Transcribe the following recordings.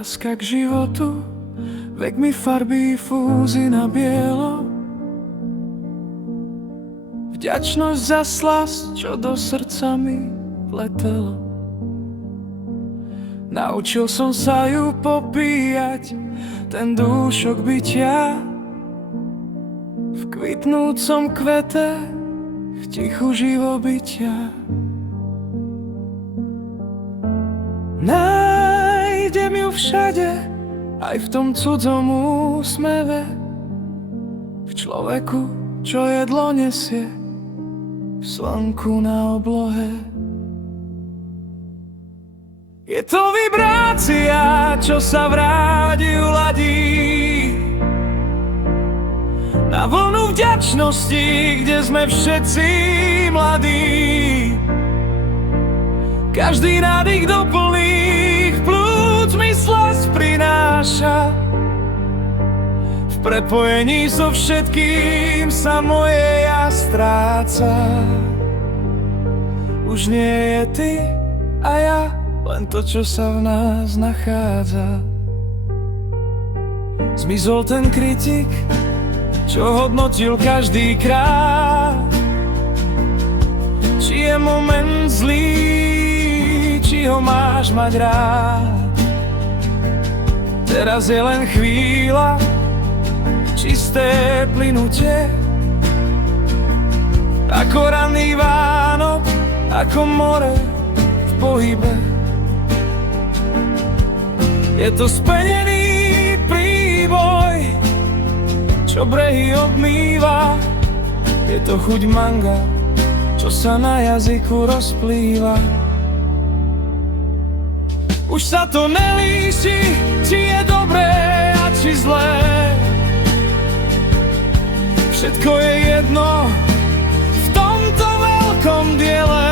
Láska k životu, vek mi farby fúzy na bielo. Vďačnosť za slasť, čo do srdca mi vletelo. Naučil som sa ju popíjať, ten dúšok bytia. V kvitnúcom kvete, v tichu živobytia. Nájdem ju všade, aj v tom cudzom úsmeve. V človeku, čo jedlo nesie, v slnku na oblohe. Je to vibrácia, čo sa v rádiu ladí na vlnu vďačnosti, kde sme všetci mladí. Každý nádych do plných plúc mi slasť prináša. V prepojení so všetkým sa moje ja stráca. Už nie je ty a ja, len to, čo sa v nás nachádza. Zmizol ten kritik, čo hodnotil každý krát. Či je moment zlý, či ho máš mať rád. Teraz je len chvíľa, čisté plynutie, ako ranný Vánok, ako more v pohybe. Je to spenený príboj, čo brehy obmýva. Je to chuť manga, čo sa na jazyku rozplýva. Už sa to nelíši, či je dobré a či zlé. Všetko je jedno v tomto veľkom diele.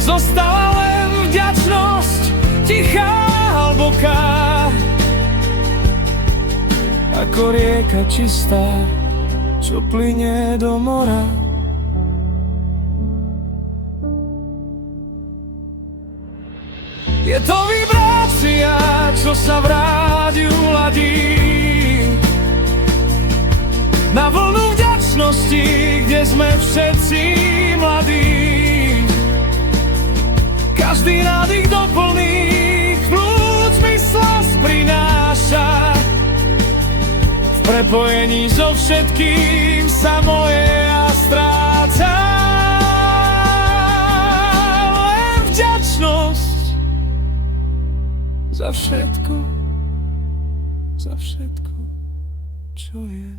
Zostala len vďačnosť, tichá, hlboká, ako rieka čistá, čo plynie do mora. Je to vibrácia, čo sa v rádiu ladí na vlnu vďačnosti, kde sme všetci mladí. Každý nádych do plných plúc mi slasť prináša. V prepojení so všetkým sa moje ja stráca. Len vďačnosť za všetko, čo je.